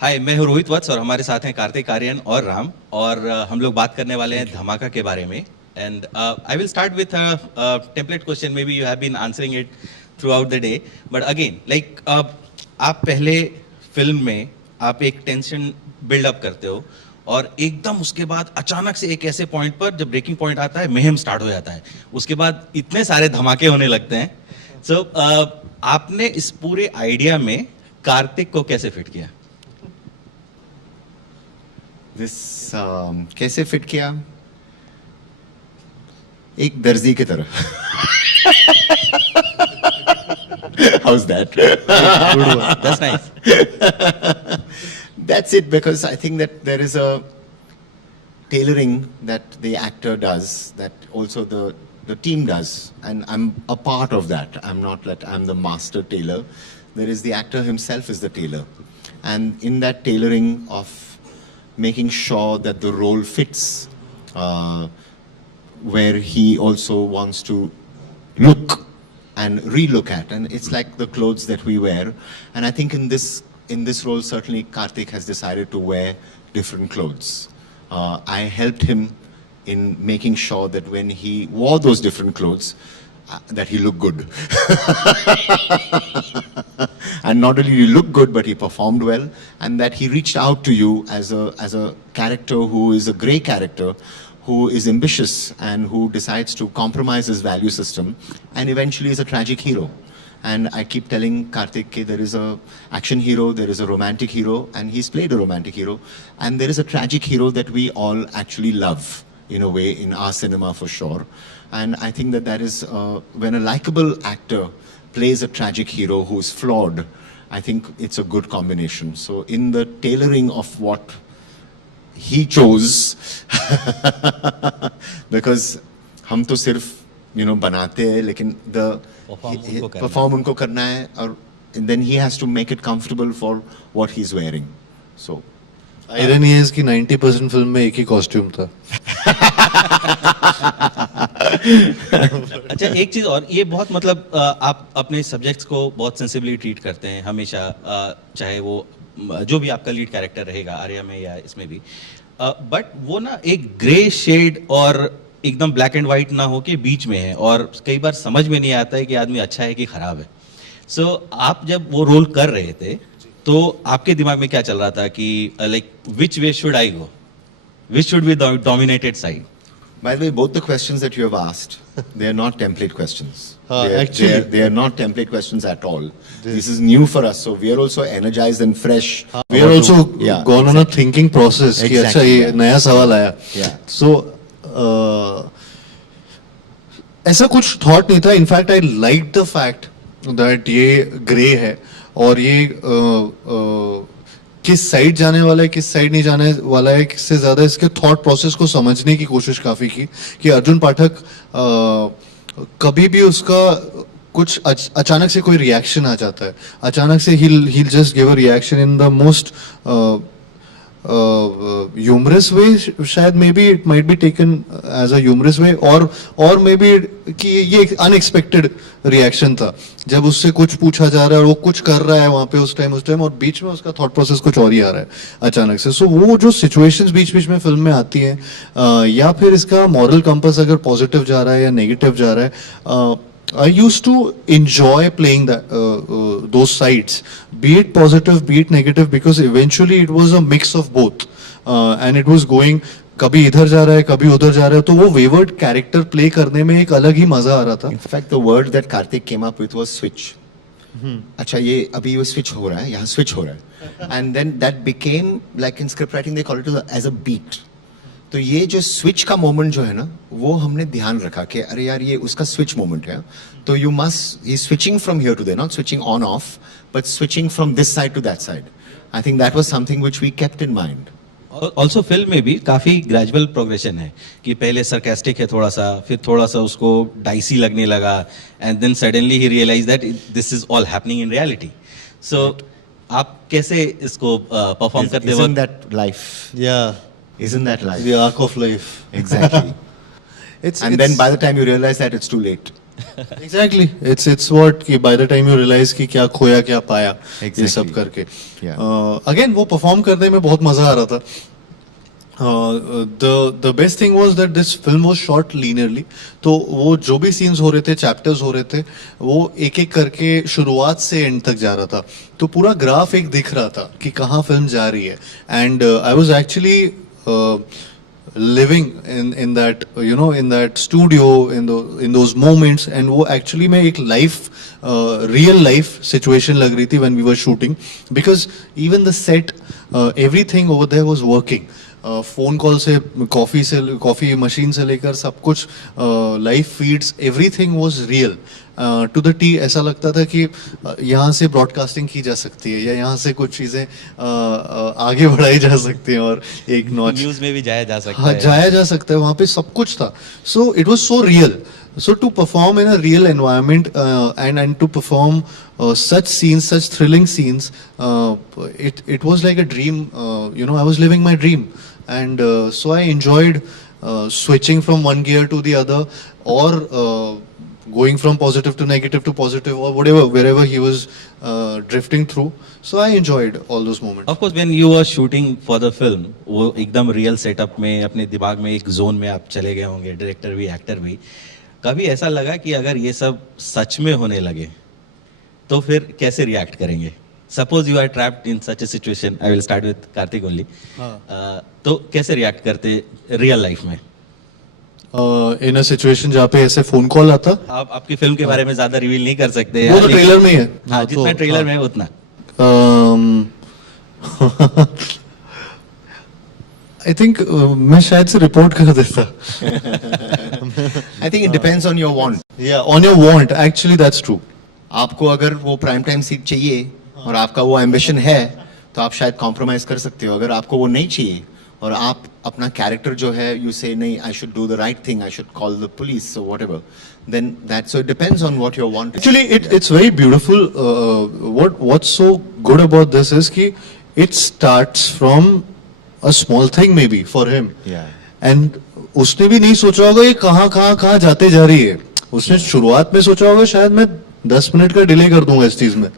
हाय, मैं हूँ रोहित वत्स और हमारे साथ हैं कार्तिक आर्यन और राम और हम लोग बात करने वाले हैं धमाका के बारे में and I will start with template question maybe you have been answering it throughout the day but again like आप पहले फिल्म में आप एक टेंशन बिल्डअप करते हो और एकदम उसके बाद अचानक से एक ऐसे पॉइंट पर जब ब्रेकिंग पॉइंट आता है मेहम स्टार्ट हो जाता है, उसके बाद इतने सारे धमाके होने लगते हैं. सो आपने इस पूरे आइडिया में कार्तिक को कैसे फिट किया? दिस कैसे फिट किया? एक दर्जी की तरह. How's that? Good one. That's nice. That's it, because I think that there is a tailoring that the actor does, that also the team does, and I'm a part of that. I'm not that I'm the master tailor. There is the actor himself is the tailor, and in that tailoring of making sure that the role fits, where he also wants to look and re-look at, and it's like the clothes that we wear. And I think in this role, certainly Karthik has decided to wear different clothes. I helped him in making sure that when he wore those different clothes, that he looked good. And not only he looked good, but he performed well, and that he reached out to you as a character who is a grey character, who is ambitious and who decides to compromise his value system, and eventually is a tragic hero. And I keep telling Karthik that there is a action hero, there is a romantic hero, and he's played a romantic hero, and there is a tragic hero that we all actually love in a way in our cinema for sure. And I think that is when a likable actor plays a tragic hero who's flawed, I think it's a good combination. So in the tailoring of what he chose, because हम तो सिर्फ बनाते हैं, लेकिन perform उनको करना है, और then he has to make it comfortable for what he's wearing. So irony है इसकी 90% फिल्म में एक ही कॉस्ट्यूम था. अच्छा, एक चीज और, ये बहुत मतलब आप अपने सब्जेक्ट्स को बहुत सेंसिबली ट्रीट करते हैं हमेशा, चाहे वो जो भी आपका लीड कैरेक्टर रहेगा आर्या में या इसमें भी, बट वो ना एक ग्रे शेड और एकदम ब्लैक एंड व्हाइट ना हो के बीच में है, और कई बार समझ में नहीं आता है कि आदमी अच्छा है कि खराब है. सो आप जब वो रोल कर रहे थे तो आपके दिमाग में क्या चल रहा था कि like which way should I go, which should be the dominated side? By the way, both the questions that you have asked, they are not template questions. Actually, they are not template questions at all. This is new for us, so we are also energized and fresh. We are also gone on a thinking process. कि अच्छा ये नया सवाल आया. So ऐसा कुछ thought नहीं था. In fact, I liked the fact that ये grey है और ये किस साइड जाने वाला है, किस साइड नहीं जाने वाला है, किससे ज्यादा इसके थॉट प्रोसेस को समझने की कोशिश काफी की कि अर्जुन पाठक कभी भी उसका कुछ अचानक से कोई रिएक्शन आ जाता है, अचानक से he'll just give a reaction in the most humorous way. शायद maybe it might be taken as a humorous way, और मे बी कि ये एक अनएक्सपेक्टेड रिएक्शन था जब उससे कुछ पूछा जा रहा है और वो कुछ कर रहा है वहां पे उस टाइम और बीच में उसका थॉट प्रोसेस कुछ और ही आ रहा है अचानक से. सो वो जो सिचुएशंस बीच बीच में फिल्म में आती हैं, या फिर इसका मॉरल कंपास अगर पॉजिटिव जा रहा है या नेगेटिव जा रहा है, I used to enjoy playing those sides, be it positive, be it negative, because eventually it was a mix of both, and it was going कभी इधर जा रहा है कभी उधर जा रहा है, तो वो wayward character play करने में एक अलग ही मजा आ रहा था. In fact, the word that Karthik came up with was switch. अच्छा, ये अभी ये switch हो रहा है, यहाँ switch हो रहा है, and then that became like in script writing they call it as a beat. तो ये जो स्विच का मोमेंट जो है ना, वो हमने ध्यान रखा कि अरे यार ये उसका स्विच मोमेंट है, तो you must he switching from here to there, not switching on off, but switching from this side to that side. I think that was something which we kept in mind. Also film में भी काफी gradual progression है कि पहले sarcastic है थोड़ा सा, फिर थोड़ा सा उसको डाइसी लगने लगा, and then suddenly he realise that this is all happening in reality. So आप कैसे इसको परफॉर्म करते हो? Isn't that life? Yeah. Isn't that life? The arc of life. Exactly. And then by the time you realize that, it's too late. Exactly. It's what कि by the time you realize कि क्या खोया क्या पाया ये Exactly. सब करके. Yeah. Again वो perform करने में बहुत मजा आ रहा था. The best thing was that this film was shot linearly. तो वो जो भी scenes हो रहे थे, chapters हो रहे थे, वो एक एक करके शुरुआत से end तक जा रहा था. तो पूरा ग्राफ एक दिख रहा था कि कहाँ फिल्म जा रही है. And I was actually living in that in that studio in those moments, and वो actually में एक life real life situation लग रही थी when we were shooting, because even the set everything over there was working. Phone call से coffee machine से लेकर सब कुछ live feeds everything was real to the T. ऐसा लगता था कि यहाँ से ब्रॉडकास्टिंग की जा सकती है या यहाँ से कुछ चीज़ें आगे बढ़ाई जा सकती हैं और एक नॉच न्यूज में भी जाया जा सकता हाँ है. जाया जा सकता है. वहाँ पे सब कुछ था. So it was so real. So to perform in a real environment and to perform such scenes, such thrilling scenes, it was like a dream. I was living my dream, and so I enjoyed switching from one gear to the other, or going from positive to negative to positive, or whatever, wherever he was drifting through. So I enjoyed all those moments. Of course, when you were shooting for the film, वो एकदम real setup में अपने दिमाग में एक zone में आप चले गए होंगे, डायरेक्टर भी एक्टर भी. कभी ऐसा लगा कि अगर ये सब सच में होने लगे तो फिर कैसे रिएक्ट करेंगे? Suppose you are trapped in such a situation. I will start with Kartik only. तो कैसे रिएक्ट करते रियल लाइफ में? इन अ सिचुएशन जहाँ पे ऐसे फोन कॉल आता. आप आपकी फिल्म के बारे में ज्यादा रिवील नहीं कर सकते. वो तो ट्रेलर में ही है. हाँ, जितना ट्रेलर में है उतना. आई थिंक मैं शायद से रिपोर्ट कर देता. I think it depends on your want. या on your want. Actually that's true. आपको अगर वो प्राइम टाइम सीट चाहिए और आपका वो एम्बिशन है तो आप शायद कॉम्प्रोमाइज कर सकते हो. अगर आपको वो नहीं चाहिए और आप अपना कैरेक्टर जो है यू से नहीं I should do the right thing, I should call the police और whatever, then that so it depends on what your want. Actually, it's very beautiful. What's so good about this is कि it starts from a small thing maybe for him. Yeah. And उसने भी नहीं सोचा होगा ये कहाँ जाते जा रही है. उसने शुरुआत में सोचा होगा शायद मैं 10 मिनट का डिले कर दूंगा इस चीज में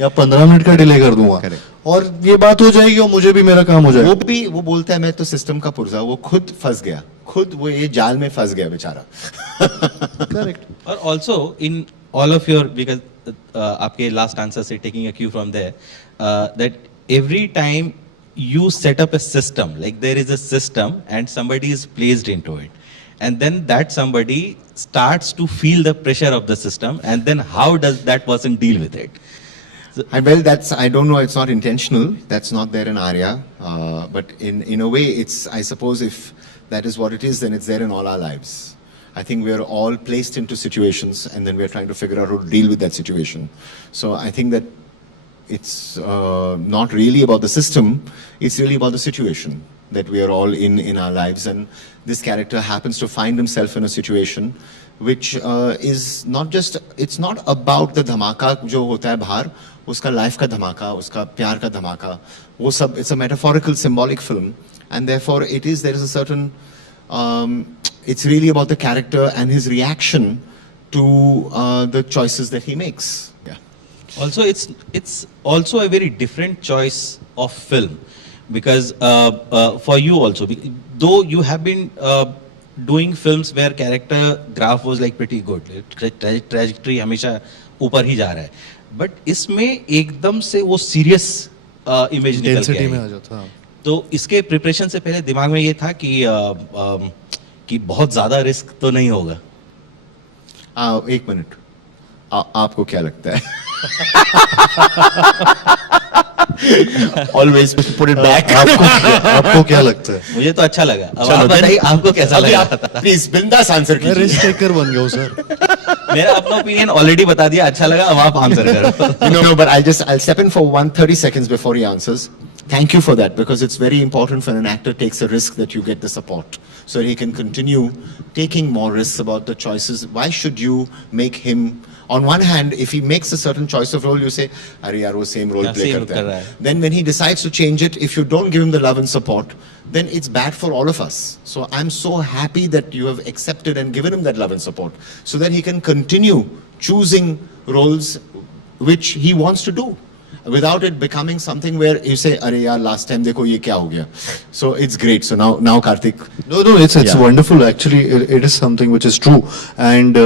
या 15 मिनट का डिले कर दूंगा Correct. और ये बात हो जाएगी और मुझे भी मेरा काम हो जाएगा. वो बोलता है मैं तो सिस्टम का पुर्जा. वो खुद फंस गया, खुद वो ये जाल में फंस गया बेचारा. करेक्ट. और also in all of your, because आपके लास्ट आंसर से taking a cue from there, that every time you set up a system, like there is a system and somebody is placed into it, and then that somebody starts to feel the pressure of the system, and then how does that person deal with it? Well, that's, I don't know, it's not intentional, that's not there in Arya, but in a way it's, I suppose if that is what it is, then it's there in all our lives. I think we are all placed into situations and then we are trying to figure out how to deal with that situation. So I think that it's not really about the system, it's really about the situation that we are all in our lives, and this character happens to find himself in a situation which is not just, it's not about the dhamaka jo hota hai bahar, uska life ka dhamaka, uska pyar ka dhamaka, wo sab, it's a metaphorical symbolic film, and therefore it is, there is a certain it's really about the character and his reaction to the choices that he makes. Yeah. Also, it's also a very different choice of film, because for you also, though you have been doing films where character graph was like pretty good, trajectory हमेशा ऊपर ही जा रहा है, but इसमें एकदम से वो serious image निकल के Intensity में आ आई. जाता है. तो इसके प्रिपरेशन से पहले दिमाग में ये था कि बहुत ज्यादा रिस्क तो नहीं होगा. एक मिनट, आपको क्या लगता है? Always put it back. आपको क्या लगता है? मुझे तो अच्छा लगा. अब चलो, आप बताइए then- आपको कैसा अभी लगा? आप प्लीज बिंदास आंसर मैं रिस्क कीजिए. टेकर बन गया हूँ सर. मेरा अपना ओपिनियन ऑलरेडी बता दिया, अच्छा लगा. अब आप आंसर करो. No, but I'll step in for 30 seconds before he answers. Thank you for that, because it's very important when an actor takes a risk that you get the support, so he can continue taking more risks about the choices. Why should you make him? On one hand, if he makes a certain choice of role, you say, "Arey yaar, wo same role Yeah, play same karta कर रहा hai." है. Then when he decides to change it, if you don't give him the love and support, then it's bad for all of us. So I'm so happy that you have accepted and given him that love and support so that he can continue choosing roles which he wants to do without it becoming something where you say, "Arey yaar, last time dekho ye kya ho gaya." So it's great. So now Karthik. No, it's Yeah. wonderful. Actually, it is something which is true. And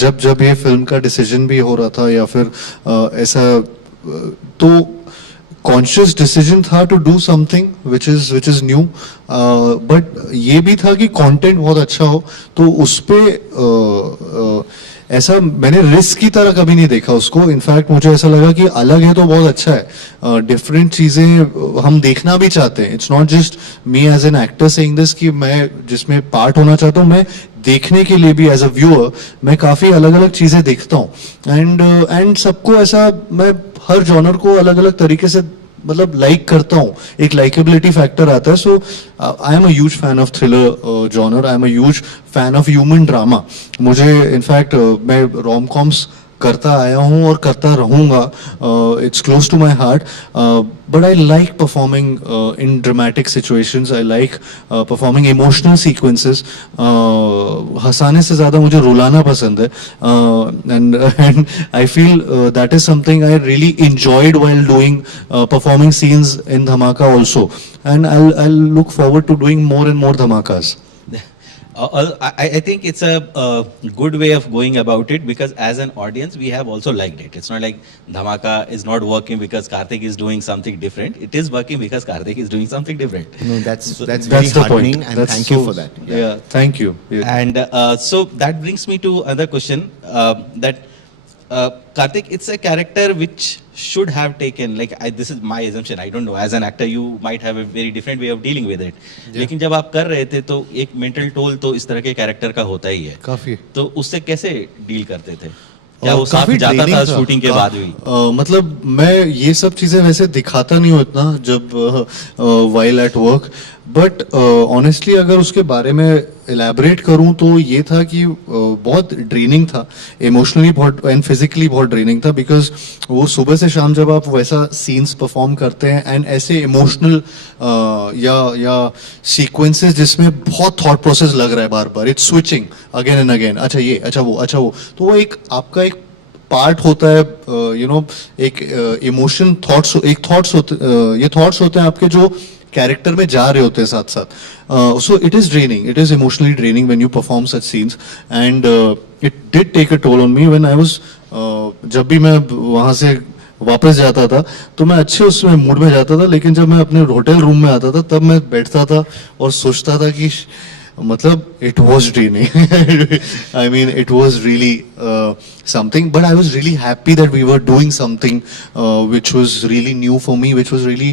जब ये film का decision भी हो रहा था या फिर ऐसा तो कॉन्शियस डिसीजन था to do something which is new, but ये भी था कि कंटेंट बहुत अच्छा हो, तो उस पे ऐसा मैंने रिस्क की तरह कभी नहीं देखा उसको. इनफैक्ट मुझे ऐसा लगा कि अलग है तो बहुत अच्छा है, डिफरेंट चीजें हम देखना भी चाहते हैं. It's not just me as an actor saying this कि मैं जिसमें पार्ट होना चाहता हूँ, मैं देखने के लिए भी एज अ व्यूअर मैं काफी अलग अलग चीजें देखता हूँ. एंड सबको ऐसा, मैं हर जॉनर को अलग अलग तरीके से मतलब लाइक करता हूँ, एक लाइकेबिलिटी फैक्टर आता है. So I am a huge fan of thriller genre, I am a huge fan of human drama. मुझे इनफैक्ट मैं रोम कॉम्स करता आया हूँ और करता रहूँगा. It's close to my heart, but I like performing in dramatic situations. I like performing emotional sequences. हंसाने से ज़्यादा मुझे रुलाना पसंद है, and I feel that is something I really enjoyed while doing performing scenes इन धमाका also, and I look forward to doing more and more Dhamakas. I think it's a good way of going about it, because as an audience we have also liked it. It's not like Dhamaka is not working because Karthik is doing something different. It is working because Karthik is doing something different. No, that's very That's the point. heartening, and That's thank you so- for that. Yeah, thank you. Yeah. And so that brings me to another question, that Karthik, it's a character which should have taken, like this is my assumption, I don't know, as an actor you might have a very different way of dealing with it. लेकिन जब आप कर रहे थे तो एक mental toll तो इस तरह के कैरेक्टर का होता ही है. काफी. तो उससे कैसे डील करते थे? क्या वो काफी साथ जाता draining था था. शूटिंग के बाद भी? मतलब मैं ये सब चीजें वैसे दिखाता नहीं हूँ इतना जब while at work, but honestly अगर उसके बारे में इलेबरेट करूं तो ये था कि बहुत ड्रेनिंग था, इमोशनली बहुत एंड फिजिकली बहुत ड्रेनिंग था. बिकॉज वो सुबह से शाम जब आप वैसा सीन्स परफॉर्म करते हैं एंड ऐसे इमोशनल या सीक्वेंसेस जिसमें बहुत थॉट प्रोसेस लग रहा है बार बार, it's switching again and again, अच्छा ये अच्छा वो, तो वो एक आपका एक पार्ट होता है, यू नो, एक इमोशन थॉट्स, एक थॉट्स होते, ये थॉट्स होते हैं आपके जो कैरेक्टर में जा रहे होते हैं साथ साथ. So it is draining, it is emotionally draining when you perform such scenes, and it did take a toll on me when I was, जब भी मैं वहां से वापस जाता था तो मैं अच्छे उसमें मूड में जाता था, लेकिन जब मैं अपने होटल रूम में आता था तब मैं बैठता था और सोचता था कि मतलब it was draining. I mean, it was really something, but I was really happy that we were doing something which was really new for me, which was really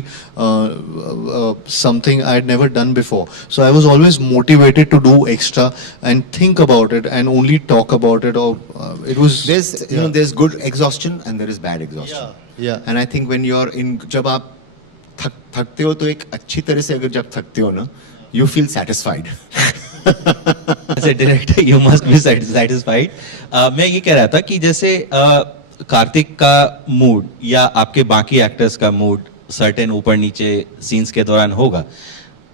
something I had never done before. So I was always motivated to do extra and think about it and only talk about it. Or it was There's you know there's good exhaustion and there is bad exhaustion. yeah. And I think when you're in, जब आप थकते हो तो एक अच्छी तरह से अगर जब थकते हो ना, you feel satisfied. As a director you must be satisfied. मैं ये कह रहा था कि जैसे कार्तिक का मूड या आपके बाकी एक्टर्स का मूड सर्टेन ऊपर नीचे सीन्स के दौरान होगा,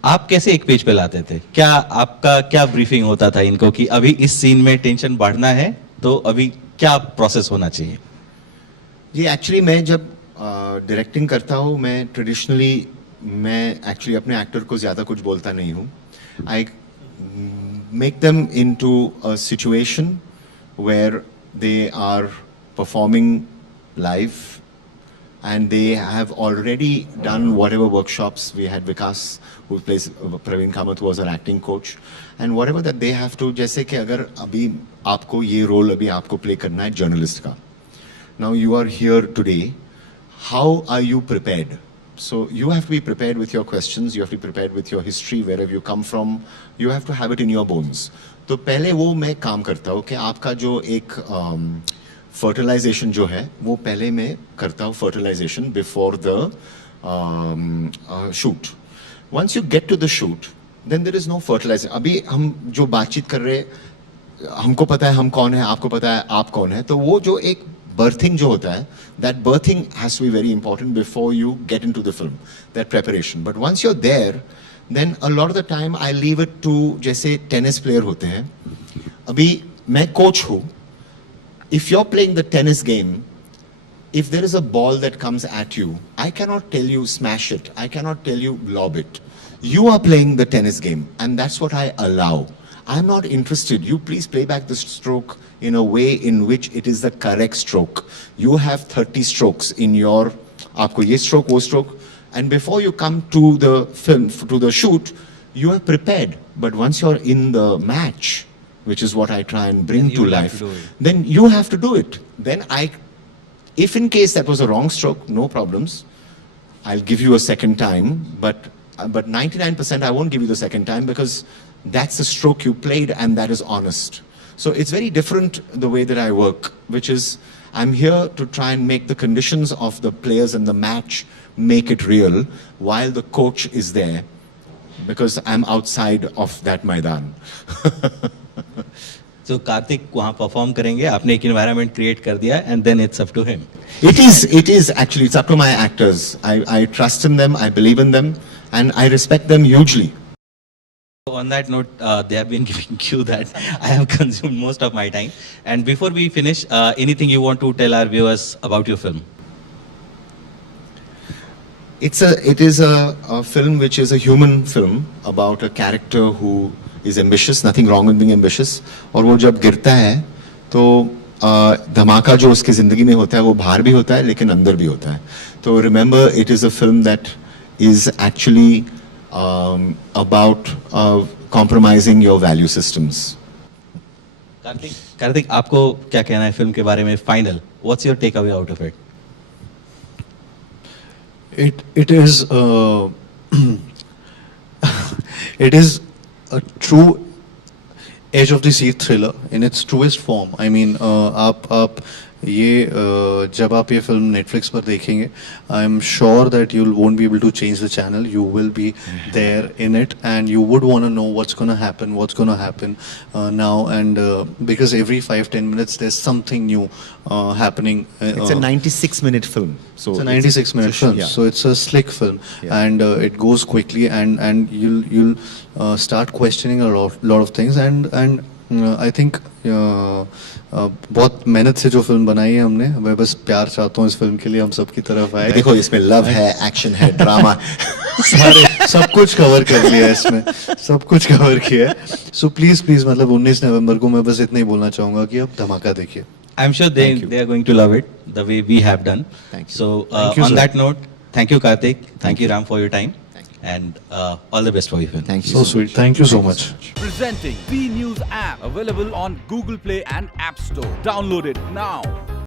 आप कैसे एक पेज पे लाते थे? क्या आपका क्या ब्रीफिंग होता था इनको कि अभी इस सीन में टेंशन बढ़ना है तो अभी क्या प्रोसेस होना चाहिए? ये एक्चुअली मैं जब डायरेक्टिंग करता हूँ, मैं ट्रेडिशनली मैं एक्चुअली अपने एक्टर को ज़्यादा कुछ बोलता नहीं हूँ. I make them into a situation where they are performing live and they have already done whatever workshops we had. Vikas, who plays Praveen Kamath, was our acting coach, and whatever that they have to, जैसे कि अगर अभी आपको ये role अभी आपको play करना है जर्नलिस्ट का, now you are here today, how are you prepared? So you have to be prepared with your questions, you have to be prepared with your history, wherever you come from, you have to have it in your bones. तो पहले वो मैं काम करता हूँ कि आपका जो एक फर्टिलाइजेशन जो है वो पहले मैं करता हूँ, fertilization before the shoot. Once you get to the shoot then there is no fertilization. अभी हम जो बातचीत कर रहे हैं, हमको पता है हम कौन है, आपको पता है आप कौन है, तो वो जो एक birthing जो होता है, that birthing has to be very important before you get into the film, that preparation. But once you're there, then a lot of the time I leave it to, जैसे tennis player होते हैं, अभी मैं coach हूँ, if you're playing the tennis game, if there is a ball that comes at you, I cannot tell you smash it, I cannot tell you lob it. You are playing the tennis game, and that's what I allow. I'm not interested. You please play back the stroke in a way in which it is the correct stroke. You have 30 strokes in your, aapko ye stroke, wo stroke, and before you come to the film, to the shoot, you are prepared. But once you're in the match, which is what I try and bring Then you to will have life, to do it. then you have to do it. Then if in case that was a wrong stroke, no problems. I'll give you a second time, but 99% I won't give you the second time because that's the stroke you played and that is honest. So it's very different the way that I work, which is I'm here to try and make the conditions of the players in the match make it real while the coach is there because I'm outside of that Maidan. So Kartik वहाँ perform करेंगे, आपने एक environment create कर दिया and then it's up to him. It is actually, it's up to my actors. I trust in them, I believe in them, and I respect them hugely. On that note, they have been giving you that I have consumed most of my time. And before we finish, anything you want to tell our viewers about your film? It is a film which is a human film about a character who is ambitious, nothing wrong with being ambitious. और वो जब गिरता है तो धमाका जो उसकी जिंदगी में होता है वो बाहर भी होता है लेकिन अंदर भी होता है. तो remember, it is a film that is actually about compromising your value systems. Kartik आपको क्या कहना है फिल्म के बारे में? Final, what's your takeaway out of it? It is it is a true edge of the seat thriller in its truest form. I mean, आप ये जब आप ये फिल्म नेटफ्लिक्स पर देखेंगे, I am sure that you won't be able to change the channel. You will be there in it and you would want to know what's going to happen now, and because every 5-10 minutes there's something new happening. It's a 96-minute film. So it's a 96-minute film, yeah. so it's a slick film, Yeah. and it goes quickly, and you'll start questioning a lot of things, and I think बहुत मेहनत से जो film बनाई है हमने, मैं बस प्यार चाहता हूँ इस फिल्म के लिए हम सबकी तरफ आए. देखो इसमें लव है, एक्शन है, ड्रामा. सारे सब कुछ कवर कर लिया है इसमें, सब कुछ कवर किया है. सो प्लीज मतलब 19 नवंबर को मैं बस इतना ही बोलना चाहूंगा कि आप धमाका देखिए. I'm sure Thank you. they are going to love it the way we have done. Thank you. So Thank you, on sir. that note, thank you Karthik, thank you Ram for your time, and all the best for your film. Thank you. So sweet. Thank you so much. Presenting B News app, available on Google Play and App Store. Download it now.